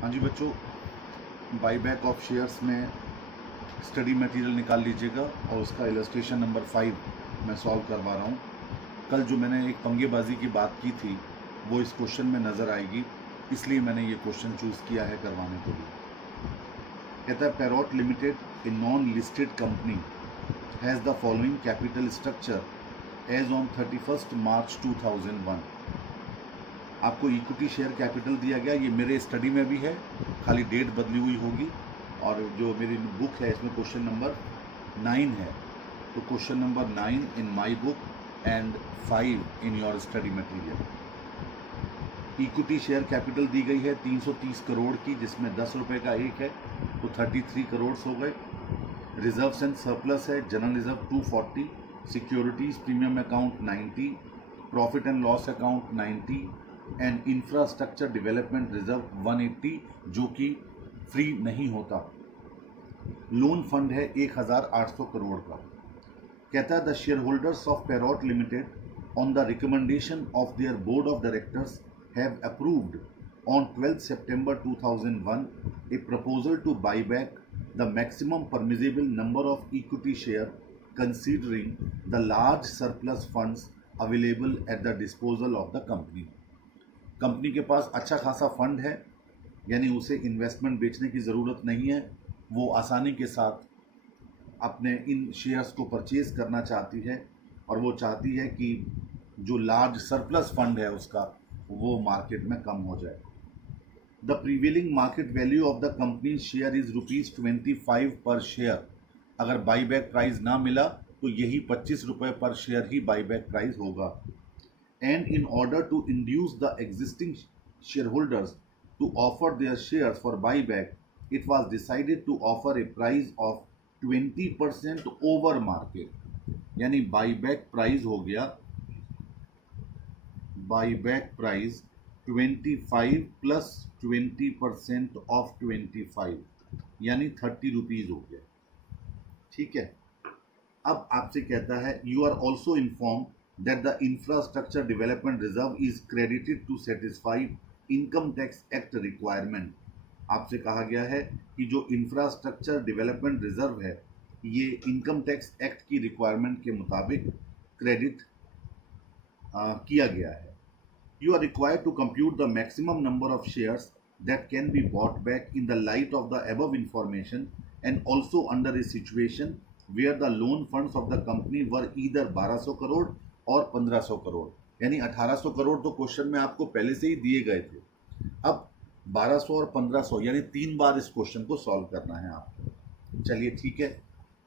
हाँ जी बच्चों, buyback of shares में स्टडी मटेरियल निकाल लीजिएगा और उसका इलस्ट्रेशन नंबर 5 मैं सॉल्व करवा रहा हूँ। कल जो मैंने एक पंगेबाजी की बात की थी वो इस क्वेश्चन में नज़र आएगी, इसलिए मैंने ये क्वेश्चन चूज़ किया है करवाने के लिए। कहता है Parrot Limited, a non listed company, has the following capital structure as on 31 March 2001। आपको इक्विटी शेयर कैपिटल दिया गया, ये मेरे स्टडी में भी है, खाली डेट बदली हुई होगी। और जो मेरी बुक है इसमें क्वेश्चन नंबर 9 है, तो question number 9 in my book and 5 in your study material. Equity share capital दी गई है 330 करोड़ की, जिसमें 10 रुपये का एक है, तो 33 करोड़ हो गए। रिजर्व्स एंड सरप्लस है, general reserve 240, securities premium account 90, profit and loss account 90 and infrastructure development reserve 180, जो कि फ्री नहीं होता। लोन फंड है 1800 करोड़ का। कहता है the share holders of parrot limited on the recommendation of their board of directors have approved on 12 September 2001 A proposal two by back the maximum permissible number of equity share considering the large surplus funds available at the disposal of the company. Company के पास अच्छा खासा fund है, यानी उसे investment बेचने की ज़रूरत नहीं है, वो आसानी के साथ अपने इन शेयर्स को परचेज़ करना चाहती है और वो चाहती है कि जो लार्ज सरप्लस फंड है उसका वो मार्केट में कम हो जाए। The prevailing market value of the company share is ₹25 पर शेयर। अगर बाईबैक प्राइस ना मिला तो यही 25 रुपये पर शेयर ही बाईबैक प्राइस होगा। And in order to induce the existing shareholders to offer their shares for buyback, it was decided to offer a price of 20% over market। यानी buyback price हो गया, buyback price 25 plus 20% of 25, यानी 30 rupees हो गया। ठीक है, अब आपसे कहता है you are also informed that the infrastructure development reserve is credited to satisfy income tax act requirement। आपसे कहा गया है कि जो इंफ्रास्ट्रक्चर डेवलपमेंट रिजर्व है ये इनकम टैक्स एक्ट की रिक्वायरमेंट के मुताबिक क्रेडिट किया गया है। You are required to compute the maximum number of shares that can be bought back in the light of the above information and also under a situation where the loan funds of the company were either 1200 crore और 1500 करोड़। यानी 1800 करोड़ तो question में आपको पहले से ही दिए गए थे, अब 1200 और 1500 यानी 3 बार इस क्वेश्चन को सॉल्व करना है आपको। चलिए ठीक है,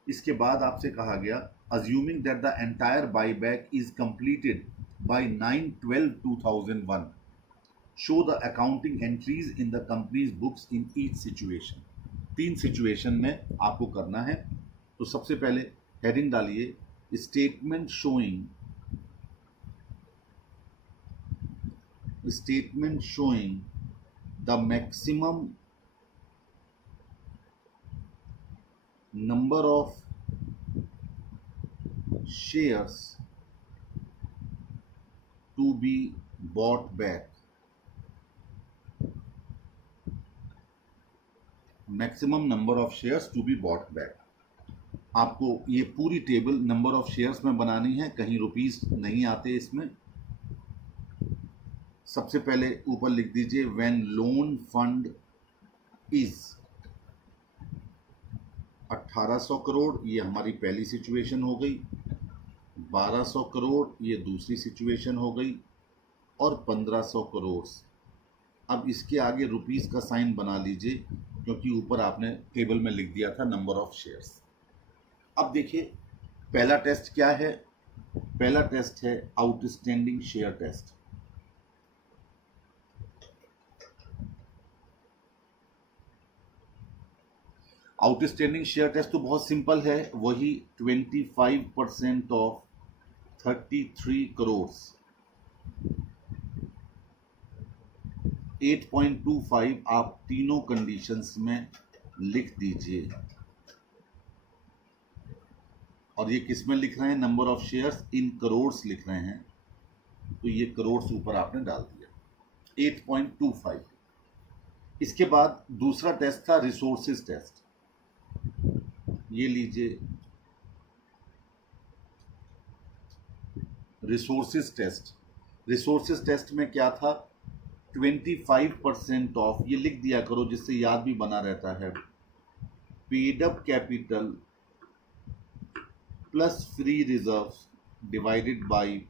इसके बाद आपसे कहा गया assuming that the entire buy back is completed by 9/12/2001 show the accounting entries in the company's books in each situation. 3 situation में आपको करना है। तो सबसे पहले हेडिंग डालिए statement showing the maximum number of shares to be bought back. Maximum number of shares to be bought back. आपको ये पूरी टेबल नंबर ऑफ शेयर्स में बनानी है, कहीं रुपीस नहीं आते इसमें। सबसे पहले ऊपर लिख दीजिए when loan fund is 1800 crore, ये हमारी पहली सिचुएशन हो गई, 1200 करोड़ ये दूसरी सिचुएशन हो गई, और 1500 करोड़। अब इसके आगे रुपीस का साइन बना लीजिए क्योंकि ऊपर आपने टेबल में लिख दिया था नंबर ऑफ शेयर्स। अब देखिए पहला टेस्ट क्या है, पहला टेस्ट है outstanding share test. Outstanding share test तो बहुत सिंपल है, वही 25% ऑफ 33 करोड़ 8.25 आप तीनों कंडीशंस में लिख दीजिए। और ये किस में लिख रहे हैं, number of shares in crores लिख रहे हैं, तो ये करोड़ ऊपर आपने डाल दिया 8.25। इसके बाद दूसरा टेस्ट था रिसोर्सेज टेस्ट। ये लीजिए, रिसोर्सेज टेस्ट। रिसोर्सेज टेस्ट में क्या था, 25% ऑफ, ये लिख दिया करो जिससे याद भी बना रहता है, paid up capital plus free reserves divided buy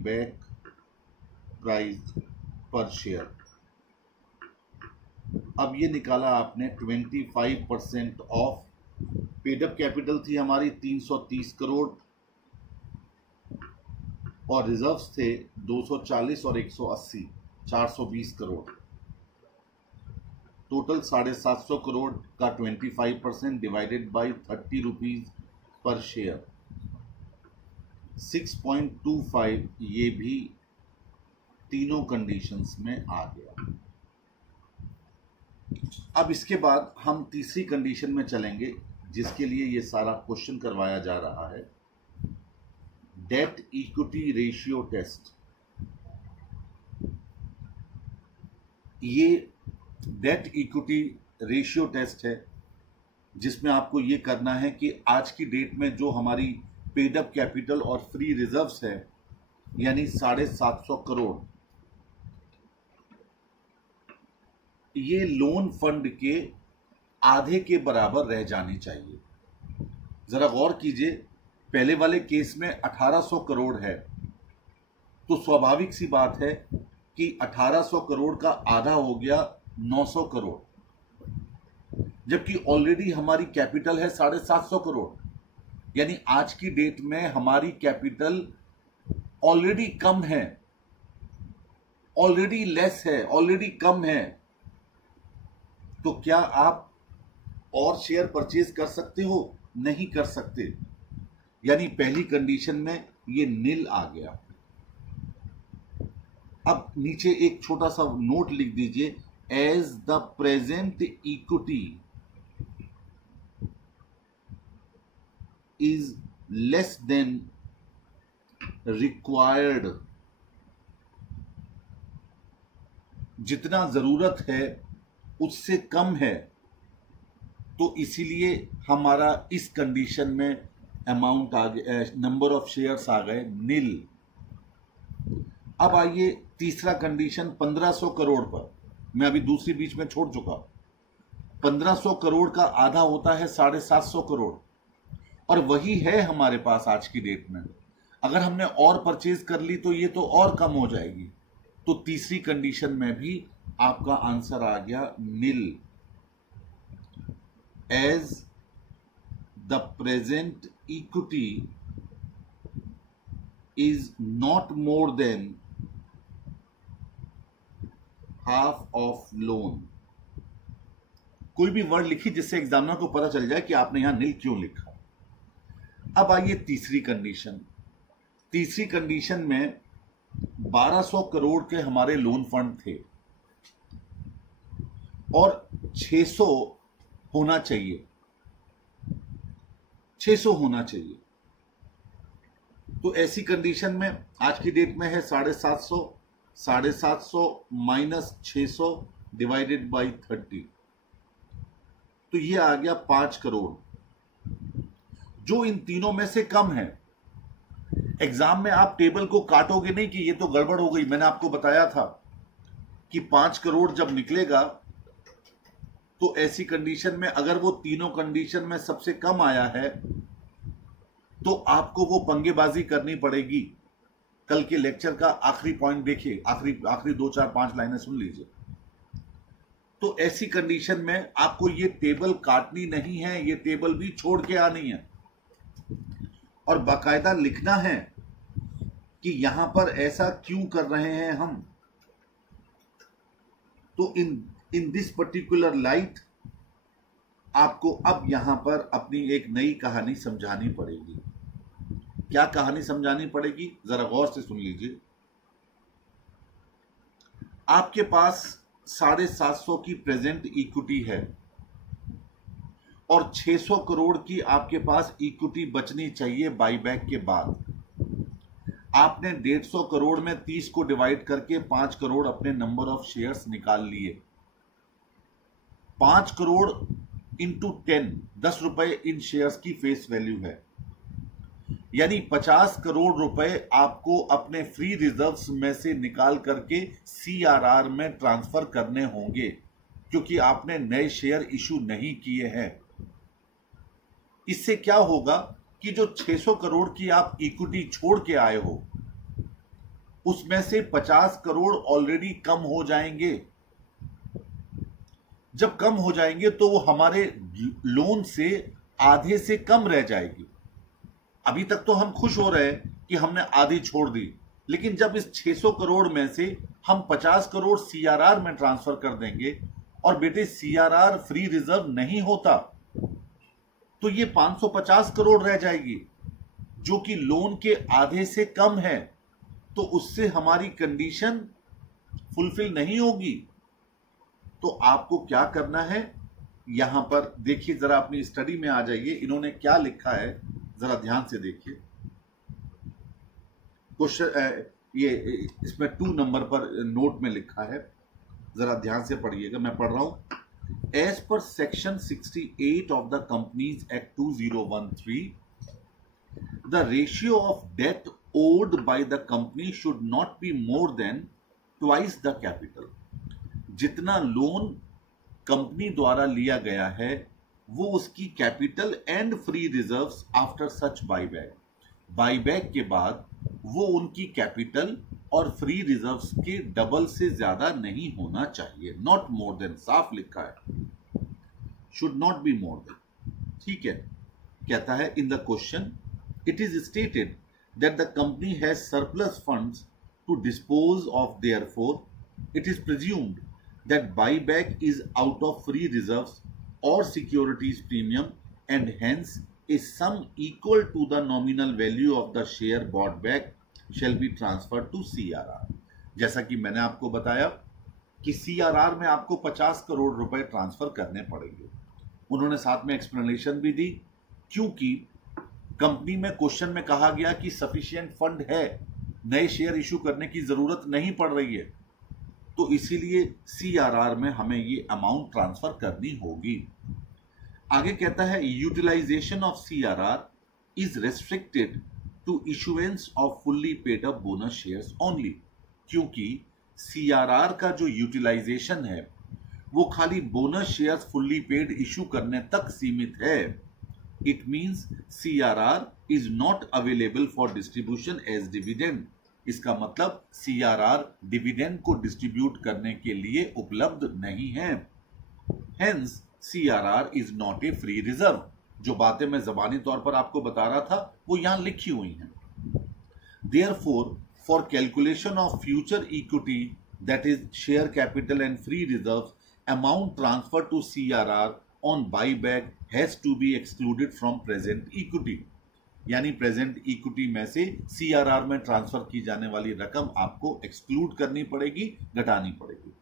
back price पर शेयर। अब ये निकाला आपने 25% ऑफ, पेड अप कैपिटल थी हमारी 330 करोड़ और रिजर्व्स थे 240 और 180, 420 करोड़। टोटल 750 करोड़ का 25% divided by 30 rupees per share, 6.25। ये भी तीनों कंडीशंस में आ गया। अब इसके बाद हम तीसरी कंडीशन में चलेंगे जिसके लिए ये सारा क्वेश्चन करवाया जा रहा है, डेट इक्विटी रेशियो टेस्ट। ये डेट इक्विटी रेशियो टेस्ट है जिसमें आपको ये करना है कि आज की डेट में जो हमारी पेड अप कैपिटल और फ्री रिजर्व्स है यानी 750 करोड़, ये लोन फंड के आधे के बराबर रह जानी चाहिए। जरा गौर कीजिए, पहले वाले केस में 1800 करोड़ है तो स्वाभाविक सी बात है कि 1800 करोड़ का आधा हो गया 900 करोड़, जबकि ऑलरेडी हमारी कैपिटल है 750 करोड़, यानी आज की डेट में हमारी कैपिटल ऑलरेडी कम है, ऑलरेडी लेस है, ऑलरेडी कम है। तो क्या आप और शेयर परचेज कर सकते हो? नहीं कर सकते, यानी पहली कंडीशन में ये नील आ गया। अब नीचे एक छोटा सा नोट लिख दीजिए, as the present equity is less than required, जितना जरूरत है उससे कम है, तो इसीलिए हमारा इस कंडीशन में अमाउंट आ गया, नंबर ऑफ शेयर्स आ गए नील। अब आइए तीसरा कंडीशन 1500 करोड़ पर, मैं अभी दूसरी बीच में छोड़ चुका। 1500 करोड़ का आधा होता है 750 करोड़ और वही है हमारे पास आज की डेट में। अगर हमने और परचेज कर ली तो ये तो और कम हो जाएगी, तो तीसरी कंडीशन में भी आपका आंसर आ गया nil. As the present equity is not more than half of loan. कोई भी वर्ड लिखी जिससे एग्जामिनर को पता चल जाए कि आपने यहां नील क्यों लिखा। अब आइए तीसरी कंडीशन। तीसरी कंडीशन में 1200 करोड़ के हमारे लोन फंड थे और 600 होना चाहिए, 600 होना चाहिए। तो ऐसी कंडीशन में आज की डेट में है 750, 750 माइनस 600 डिवाइडेड बाई 30, तो ये आ गया 5 करोड़, जो इन तीनों में से कम है। एग्जाम में आप टेबल को काटोगे नहीं कि ये तो गड़बड़ हो गई। मैंने आपको बताया था कि 5 करोड़ जब निकलेगा तो ऐसी कंडीशन में अगर वो तीनों कंडीशन में सबसे कम आया है तो आपको वो पंगेबाजी करनी पड़ेगी। कल के लेक्चर का आखिरी पॉइंट देखिए, आखिरी 2 4 5 लाइनें सुन लीजिए। तो ऐसी कंडीशन में आपको ये टेबल काटनी नहीं है, ये टेबल भी छोड़ के आनी है और बाकायदा लिखना है कि यहां पर ऐसा क्यों कर रहे हैं हम। तो इन दिस पर्टिकुलर लाइट आपको अब यहां पर अपनी एक नई कहानी समझानी पड़ेगी। क्या कहानी समझानी पड़ेगी, जरा गौर से सुन लीजिए। आपके पास 750 की प्रेजेंट इक्विटी है और 600 करोड़ की आपके पास इक्विटी बचनी चाहिए बाईबैक के बाद। आपने 150 करोड़ में 30 को डिवाइड करके 5 करोड़ अपने नंबर ऑफ शेयर्स निकाल लिए। 5 करोड़ इंटू 10 रुपए इन शेयर्स की फेस वैल्यू है, यानी 50 करोड़ रुपए आपको अपने फ्री रिजर्व्स में से निकाल करके सीआरआर में ट्रांसफर करने होंगे, क्योंकि आपने नए शेयर इशू नहीं किए हैं। इससे क्या होगा कि जो 600 करोड़ की आप इक्विटी छोड़ के आए हो, उसमें से 50 करोड़ ऑलरेडी कम हो जाएंगे। जब कम हो जाएंगे तो वो हमारे लोन से आधे से कम रह जाएगी। अभी तक तो हम खुश हो रहे हैं कि हमने आधी छोड़ दी, लेकिन जब इस 600 करोड़ में से हम 50 करोड़ सीआरआर में ट्रांसफर कर देंगे, और बेटे सीआरआर फ्री रिजर्व नहीं होता, तो ये 550 करोड़ रह जाएगी, जो कि लोन के आधे से कम है। तो उससे हमारी कंडीशन फुलफिल नहीं होगी। तो आपको क्या करना है, यहां पर देखिए, जरा अपनी स्टडी में आ जाइए। इन्होंने क्या लिखा है जरा ध्यान से देखिए। क्वेश्चन ये इसमें 2 नंबर पर नोट में लिखा है, जरा ध्यान से पढ़िएगा, मैं पढ़ रहा हूं। एज पर section 68 of the companies act 2013, the ratio of debt owed by the company should not be more than twice the capital। जितना लोन कंपनी द्वारा लिया गया है वो उसकी capital and free reserves after such buyback के बाद वो उनकी कैपिटल और फ्री रिजर्व्स के डबल से ज्यादा नहीं होना चाहिए। नॉट मोर देन, साफ लिखा है, should not be more than. ठीक है, कहता है in the question it is stated that the company has surplus funds to dispose of, therefore it is presumed that buyback is out of free reserves or securities premium, and hence a sum equal to the nominal value of the share bought back shall be transferred to CRR। जैसा कि मैंने आपको बताया कि CRR में आपको 50 करोड़ रुपए transfer करने पड़ेंगे। उन्होंने साथ में एक्सप्लेनेशन भी दी, क्योंकि कंपनी में क्वेश्चन में कहा गया कि सफिशिएंट फंड है, नए शेयर इशू करने की जरूरत नहीं पड़ रही है, तो इसीलिए सीआरआर में हमें ये अमाउंट ट्रांसफर करनी होगी। आगे कहता है utilisation of CRR is restricted to issuance of fully paid up bonus shares only, क्योंकि सीआरआर का जो यूटिलाइजेशन है वो खाली bonus shares fully paid issue करने तक सीमित है। It means CRR is not available for distribution as dividend। इसका मतलब CRR डिविडेंड को डिस्ट्रीब्यूट करने के लिए उपलब्ध नहीं है। Hence CRR is not a free reserve। जो बातें मैं जबानी तौर पर आपको बता रहा था वो यहां लिखी हुई हैं। Therefore, for calculation of future equity, that is share capital and free reserves, amount transferred to CRR on buyback has to be excluded from present equity। यानी प्रेजेंट इक्विटी में से सीआरआर में ट्रांसफर की जाने वाली रकम आपको एक्सक्लूड करनी पड़ेगी, घटानी पड़ेगी।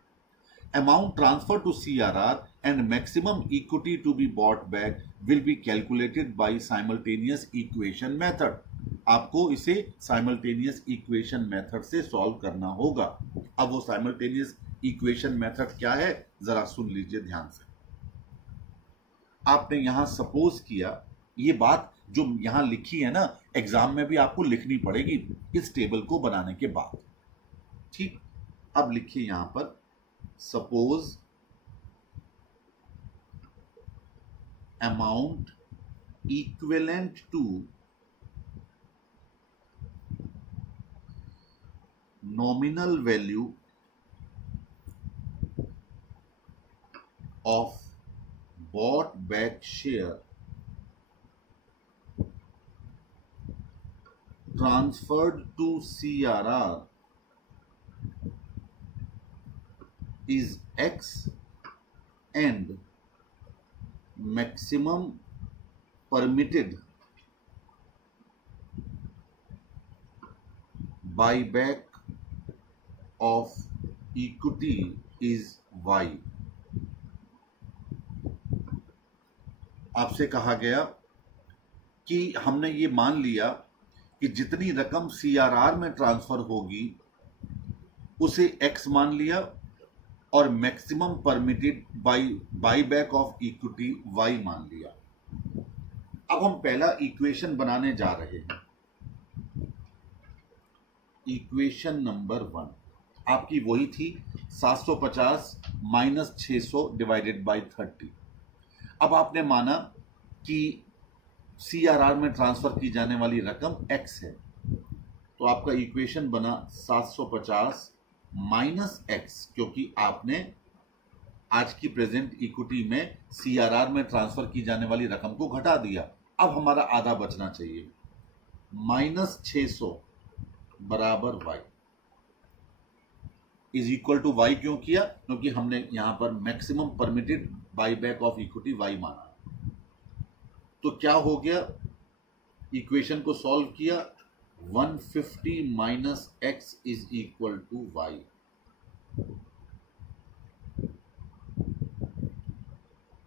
Amount transfer to CRR and maximum equity to be bought back will be calculated by simultaneous equation method. आपको इसे साइमल्टेनियस इक्वेशन मेथड से सॉल्व करना होगा। अब वो साइमल्टेनियस इक्वेशन मेथड क्या है, जरा सुन लीजिए ध्यान से। आपने यहां सपोज किया, ये बात जो यहां लिखी है ना, एग्जाम में भी आपको लिखनी पड़ेगी इस टेबल को बनाने के बाद। ठीक, अब लिखिए यहां पर suppose amount equivalent to nominal value of bought back share transferred to CRR is X and maximum permitted buyback of equity is Y। आपसे कहा गया कि हमने ये मान लिया कि जितनी रकम CRR में ट्रांसफर होगी उसे X मान लिया और maximum permitted buyback of equity Y मान लिया। अब हम पहला इक्वेशन बनाने जा रहे हैं। इक्वेशन नंबर 1 आपकी वही थी 750 माइनस 600 डिवाइडेड बाय 30। अब आपने माना कि CRR में ट्रांसफर की जाने वाली रकम X है, तो आपका इक्वेशन बना 750 माइनस X, क्योंकि आपने आज की प्रेजेंट इक्विटी में CRR में ट्रांसफर की जाने वाली रकम को घटा दिया। अब हमारा आधा बचना चाहिए, माइनस 600 बराबर Y is equal to Y। क्यों किया? क्योंकि हमने यहां पर maximum permitted buyback of equity Y माना। तो क्या हो गया, इक्वेशन को सॉल्व किया, 150 minus X is equal to Y।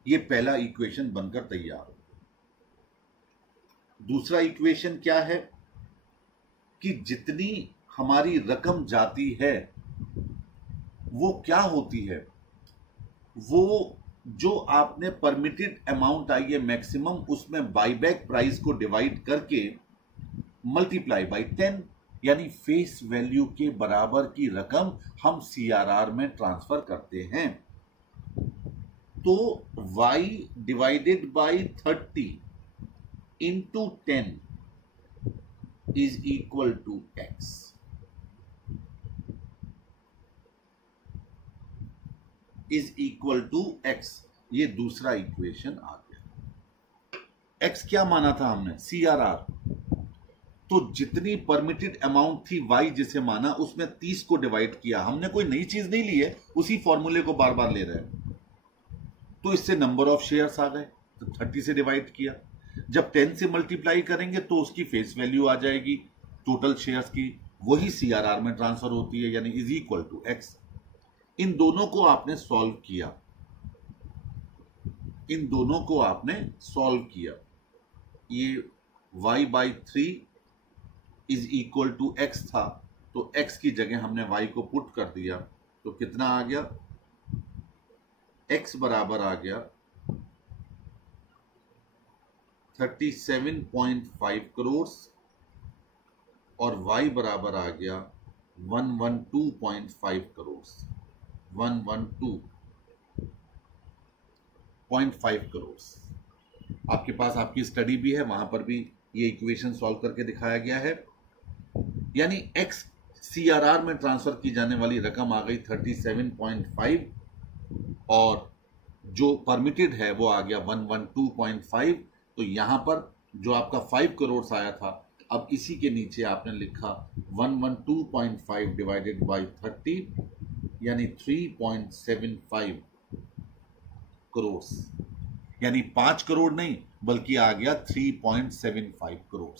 ये पहला इक्वेशन बनकर तैयार। दूसरा इक्वेशन क्या है कि जितनी हमारी रकम जाती है वो क्या होती है, वो जो आपने परमिटेड अमाउंट आई है मैक्सिमम, उसमें बाईबैक प्राइस को डिवाइड करके मल्टीप्लाई बाय 10, यानी फेस वैल्यू के बराबर की रकम हम CRR में ट्रांसफर करते हैं। तो Y divided by 30 into 10 is equal to X। Is equal to X। ये दूसरा इक्वेशन आ गया। X क्या माना था हमने? CRR। तो जितनी परमिटेड अमाउंट थी Y जिसे माना, उसमें 30 को डिवाइड किया। हमने कोई नई चीज नहीं ली है, उसी फॉर्मूले को बार बार ले रहे हैं। तो इससे नंबर ऑफ शेयर्स आ गए, तो 30 से डिवाइड किया। जब 10 से मल्टीप्लाई करेंगे तो उसकी फेस वैल्यू आ जाएगी टोटल शेयर्स की, वही CRR में ट्रांसफर होती है, यानी इज इक्वल टू X। इन दोनों को आपने सॉल्व किया, इन दोनों को आपने सॉल्व किया। ये Y by 3 is equal to X था, तो X की जगह हमने Y को पुट कर दिया, तो कितना आ गया? X बराबर आ गया 37.5 करोड़ और Y बराबर आ गया 112.5 करोड़। 112.5 करोड़। आपके पास आपकी स्टडी भी है, वहां पर भी ये इक्वेशन सॉल्व करके दिखाया गया है। यानी X CRR में ट्रांसफर की जाने वाली रकम आ गई 37.5 और जो परमिटेड है वो आ गया 112.5। तो यहां पर जो आपका 5 करोड़ आया था, अब इसी के नीचे आपने लिखा 112.5 डिवाइडेड बाय 30, यानी 3.75 करोड़। यानी 5 करोड़ नहीं बल्कि आ गया 3.75 करोड़।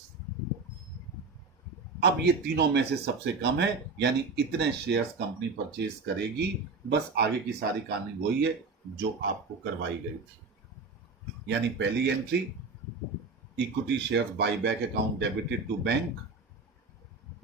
अब ये तीनों में से सबसे कम है, यानी इतने शेयर्स कंपनी परचेज करेगी। बस आगे की सारी कहानी वही है जो आपको करवाई गई थी। यानी पहली entry, equity shares buyback account debited to bank.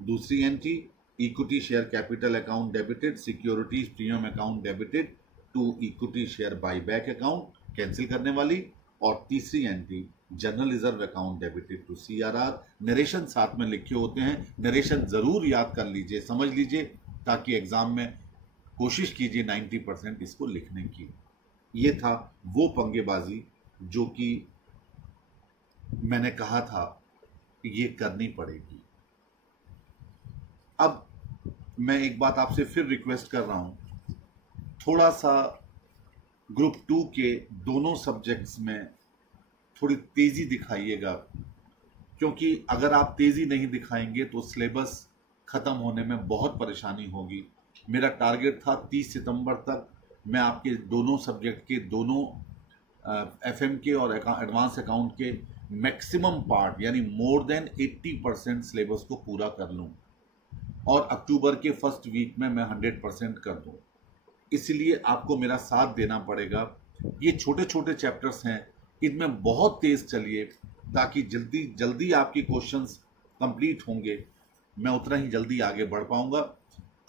दूसरी entry, equity share capital account debited, securities premium account debited to equity share buyback account, cancel करने वाली। और तीसरी entry, general reserve account debited to CRR। Narration साथ में लिखे होते हैं, नरेशन जरूर याद कर लीजिए, समझ लीजिए, ताकि एग्जाम में कोशिश कीजिए 90% इसको लिखने की। ये था वो पंगेबाजी जो कि मैंने कहा था कि ये करनी पड़ेगी। अब मैं एक बात आपसे फिर रिक्वेस्ट कर रहा हूं, थोड़ा सा ग्रुप 2 के दोनों सब्जेक्ट्स में थोड़ी तेजी दिखाइएगा, क्योंकि अगर आप तेजी नहीं दिखाएंगे तो सिलेबस खत्म होने में बहुत परेशानी होगी। मेरा टारगेट था 30 सितंबर तक मैं आपके दोनों सब्जेक्ट के, दोनों FM के और एडवांस अकाउंट के मैक्सिमम पार्ट, यानी मोर देन 80% सिलेबस को पूरा कर लूं और अक्टूबर के फर्स्ट वीक में मैं 100% कर दूं। इसलिए आपको मेरा साथ देना पड़ेगा। ये छोटे छोटे चैप्टर्स हैं, इनमें बहुत तेज चलिए ताकि जल्दी जल्दी आपकी क्वेश्चंस कंप्लीट होंगे मैं उतना ही जल्दी आगे बढ़ पाऊंगा।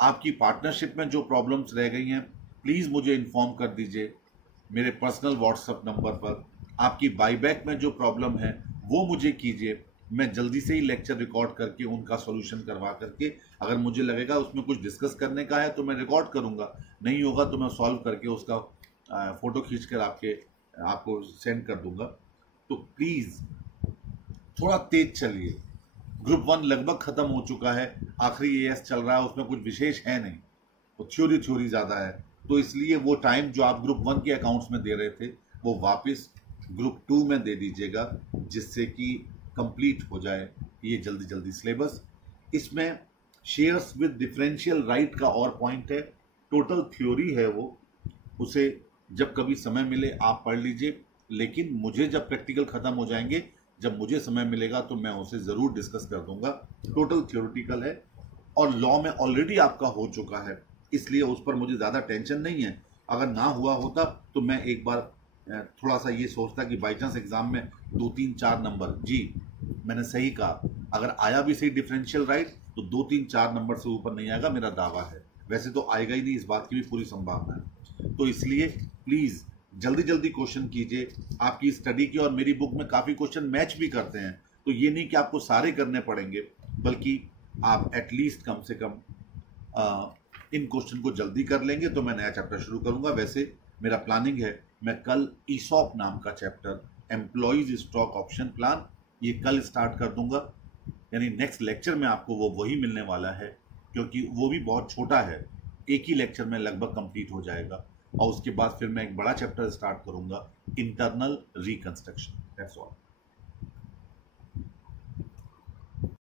आपकी पार्टनरशिप में जो प्रॉब्लम्स रह गई हैं प्लीज़ मुझे इन्फॉर्म कर दीजिए मेरे पर्सनल व्हाट्सएप नंबर पर। आपकी बाईबैक में जो प्रॉब्लम है वो मुझे कीजिए, मैं जल्दी से ही लेक्चर रिकॉर्ड करके उनका सॉल्यूशन करवा करके, अगर मुझे लगेगा उसमें कुछ डिस्कस करने का है तो मैं रिकॉर्ड करूंगा, नहीं होगा तो मैं सॉल्व करके उसका फ़ोटो खींच कर आपको सेंड कर दूंगा। तो प्लीज़ थोड़ा तेज चलिए। ग्रुप 1 लगभग ख़त्म हो चुका है, आखिरी एएस चल रहा है, उसमें कुछ विशेष है नहीं, वो थ्योरी ज़्यादा है। तो इसलिए वो टाइम जो आप ग्रुप 1 के अकाउंट्स में दे रहे थे वो वापस ग्रुप 2 में दे दीजिएगा, जिससे कि कंप्लीट हो जाए ये जल्दी सिलेबस। इसमें शेयर्स विद डिफरेंशियल राइट का और पॉइंट है, टोटल थ्योरी है वो, उसे जब कभी समय मिले आप पढ़ लीजिए, लेकिन मुझे जब प्रैक्टिकल ख़त्म हो जाएंगे, जब मुझे समय मिलेगा तो मैं उसे ज़रूर डिस्कस कर दूंगा। टोटल थ्योरेटिकल है और लॉ में ऑलरेडी आपका हो चुका है, इसलिए उस पर मुझे ज़्यादा टेंशन नहीं है। अगर ना हुआ होता तो मैं एक बार थोड़ा सा ये सोचता कि बाई चांस एग्जाम में 2, 3, 4 नंबर, जी मैंने सही कहा, अगर आया भी सही डिफरेंशियल राइट तो 2, 3, 4 नंबर से ऊपर नहीं आएगा, मेरा दावा है। वैसे तो आएगा ही नहीं, इस बात की भी पूरी संभावना है। तो इसलिए प्लीज़ जल्दी क्वेश्चन कीजिए। आपकी स्टडी की और मेरी बुक में काफ़ी क्वेश्चन मैच भी करते हैं, तो ये नहीं कि आपको सारे करने पड़ेंगे, बल्कि आप एटलीस्ट कम से कम इन क्वेश्चन को जल्दी कर लेंगे तो मैं नया चैप्टर शुरू करूंगा। वैसे मेरा प्लानिंग है, मैं कल ईसॉप नाम का chapter, employees stock option plan, ये कल स्टार्ट कर दूंगा, यानी नेक्स्ट लेक्चर में आपको वो वही मिलने वाला है, क्योंकि वो भी बहुत छोटा है, एक ही लेक्चर में लगभग कंप्लीट हो जाएगा। और उसके बाद फिर मैं एक बड़ा चैप्टर स्टार्ट करूंगा, इंटरनल रिकंस्ट्रक्शन। That's all.